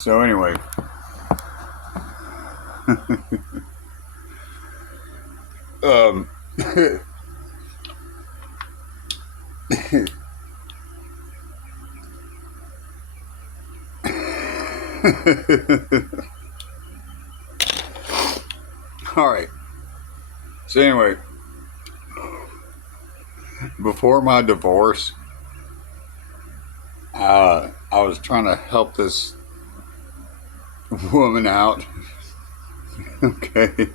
So anyway, um, all right. So anyway, before my divorce, I was trying to help this woman out. Okay,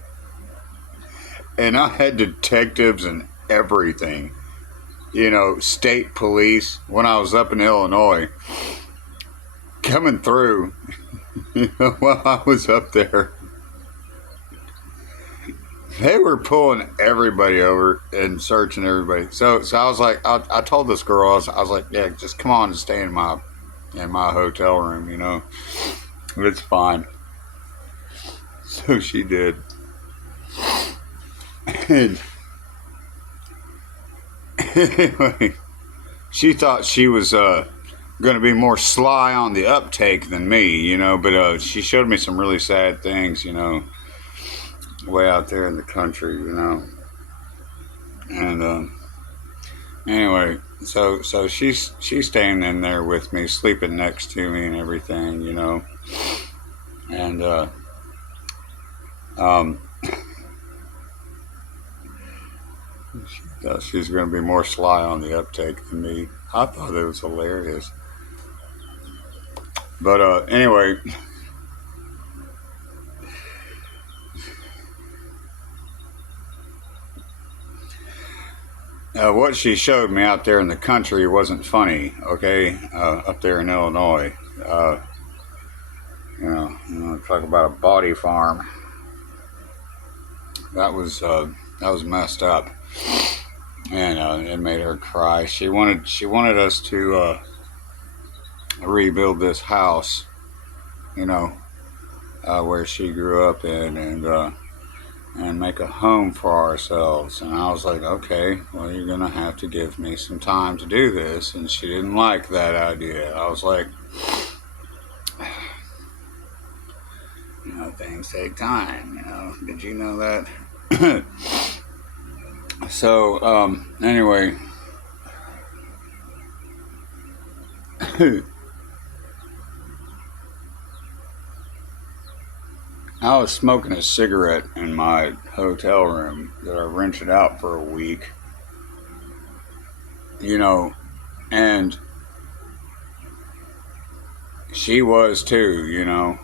and I had detectives and everything. State police when I was up in Illinois coming through. While I was up there, they were pulling everybody over and searching everybody. So I was like, I told this girl, I was like, yeah, just come on and stay in my hotel room. It's fine. So she did, and anyway, she thought she was going to be more sly on the uptake than me, But she showed me some really sad things, way out there in the country, And anyway, so she's staying in there with me, sleeping next to me and everything, And um, she thought she was going to be more sly on the uptake than me. I thought it was hilarious. But anyway, what she showed me out there in the country wasn't funny. Okay, up there in Illinois, talk about a body farm. That was messed up, and it made her cry. She wanted us to rebuild this house, you know, where she grew up in, and make a home for ourselves. And I was like, okay, well, you're gonna have to give me some time to do this. And she didn't like that idea. I was like, things take time. Did you know that? So anyway, I was smoking a cigarette in my hotel room that I rented out for a week, you know, and she was too,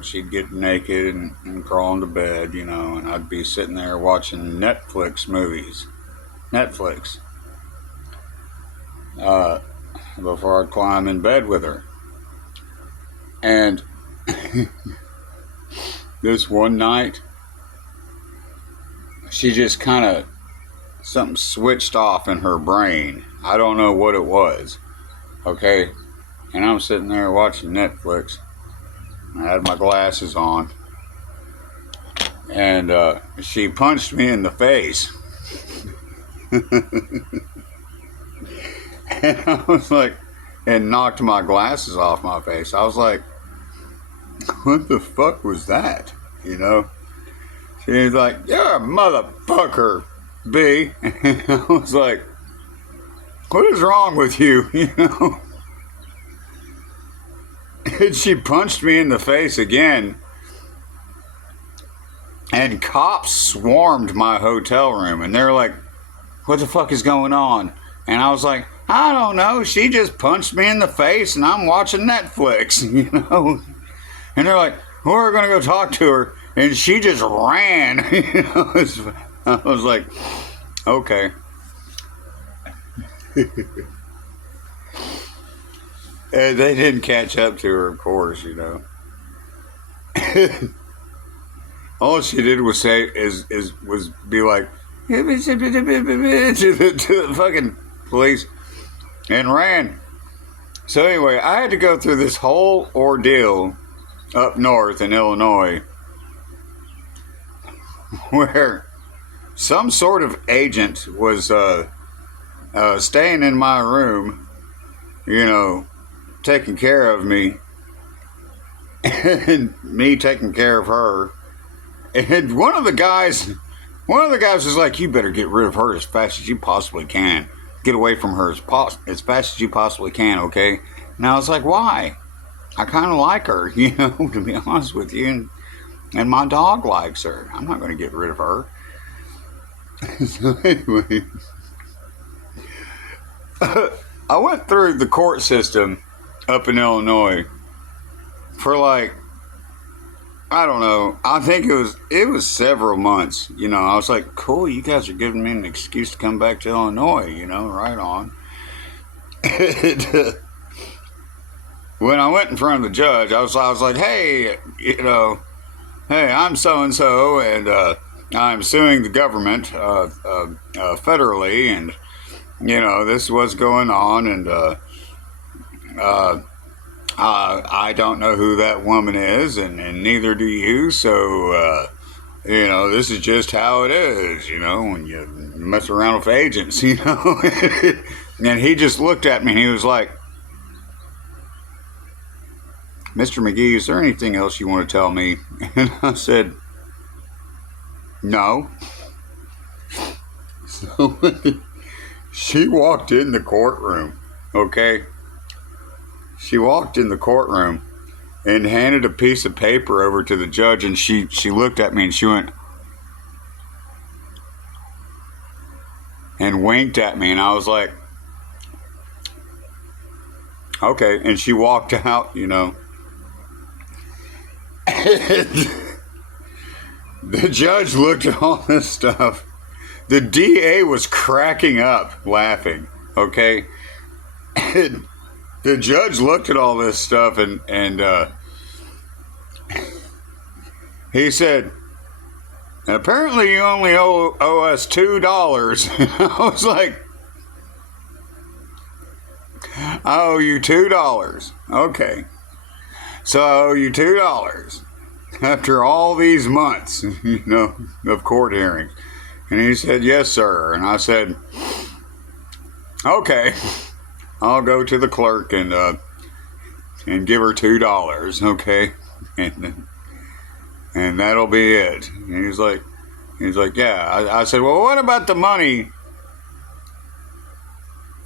she'd get naked and crawl into bed, and I'd be sitting there watching Netflix movies. Netflix. Uh, Before I'd climb in bed with her. And this one night, she just kind of, something switched off in her brain. I don't know what it was. Okay? And I'm sitting there watching Netflix. I had my glasses on. And she punched me in the face. And I was like, and knocked my glasses off my face. I was like, what the fuck was that? She was like, you're a motherfucker, B. And I was like, what is wrong with you? And she punched me in the face again. And cops swarmed my hotel room. And they're like, what the fuck is going on? And I was like, I don't know. She just punched me in the face and I'm watching Netflix, And they're like, well, we're going to go talk to her. And she just ran. I was like, okay. And they didn't catch up to her, of course, All she did was say, was be like, to the fucking police, and ran. So anyway, I had to go through this whole ordeal up north in Illinois where some sort of agent was staying in my room, taking care of me, and me taking care of her. And one of the guys was like, "You better get rid of her as fast as you possibly can. Get away from her as fast as you possibly can, okay?" And I was like, "Why? I kind of like her, to be honest with you, and my dog likes her. I'm not going to get rid of her." So anyway, I went through the court system up in Illinois for like, I don't know. I think it was several months. I was like, cool. You guys are giving me an excuse to come back to Illinois. Right on. When I went in front of the judge, I was like, hey, hey, I'm so and so, and I'm suing the government federally, and this is what's going on, and I don't know who that woman is, and neither do you. So this is just how it is. When you mess around with agents. And he just looked at me and he was like, "Mr. McGee, is there anything else you want to tell me?" And I said, "No." So she walked in the courtroom, okay? She walked in the courtroom and handed a piece of paper over to the judge, and she looked at me and she went and winked at me, and I was like, okay. And she walked out, The judge looked at all this stuff. The DA was cracking up, laughing, okay? And the judge looked at all this stuff and he said, "Apparently you only owe us $2. I was like, "I owe you $2. Okay. So I owe you $2 after all these months, of court hearings." And he said, "Yes, sir." And I said, "Okay, I'll go to the clerk and give her $2, okay, and that'll be it." And he's like, "Yeah." I said, "Well, what about the money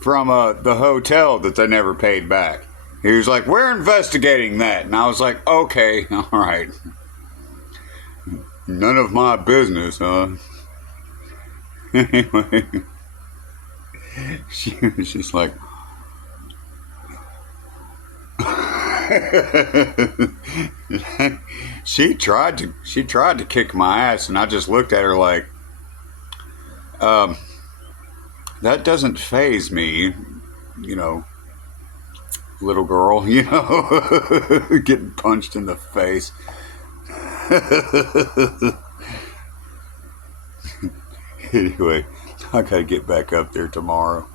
from the hotel that they never paid back?" He was like, "We're investigating that." And I was like, "Okay, all right. None of my business, huh?" Anyway, she was just like, she tried to kick my ass, and I just looked at her like, that doesn't faze me, little girl, getting punched in the face. Anyway, I gotta get back up there tomorrow.